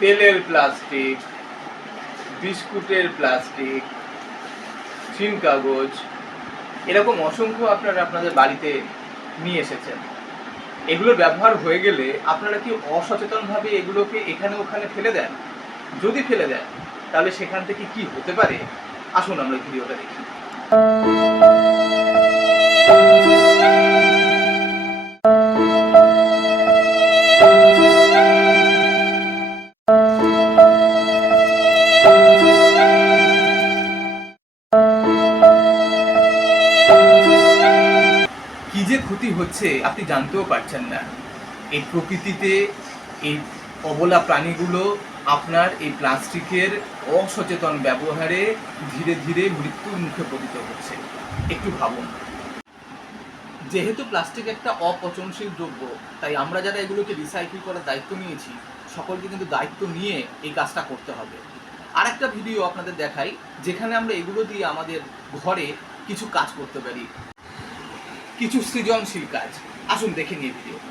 তেলের প্লাস্টিক, বিস্কুটের plastic, Shin কাগজ, এরকম অসংখ্য আপনারা আপনাদের বাড়িতে নিয়ে এসেছেন। এগুলোর ব্যবহার হয়ে গেলে আপনারা কি অসচেতনভাবে এগুলোকে এখানে ওখানে ফেলে দেন? যদি ফেলে দেন তাহলে সেখান থেকে কি হতে পারে? আসুন আমরা ভিডিওটা দেখি। কি যে ক্ষতি হচ্ছে আপনি জানতেও পারছেন না। এই প্রকৃতিতে এই অবলা প্রাণীগুলো আপনার এই প্লাস্টিকের অসচেতন ব্যবহারে ধীরে ধীরে মৃত্যুর মুখে পতিত হচ্ছে। একটু ভাবুন। যেহেতু প্লাস্টিক একটা অপচনশীল দ্রব্য, তাই আমরা যারা এগুলোকে রিসাইকেল করার দায়িত্ব নিয়েছি, সকলকে কিন্তু দায়িত্ব নিয়ে এই কাজটা করতে হবে। আর একটা ভিডিও আপনাদের দেখাই, যেখানে আমরা এগুলো দিয়ে আমাদের ঘরে কিছু কাজ করতে পারি, কিছু সৃজনশীল কাজ। আসুন দেখে নিয়ে ভিডিওটা।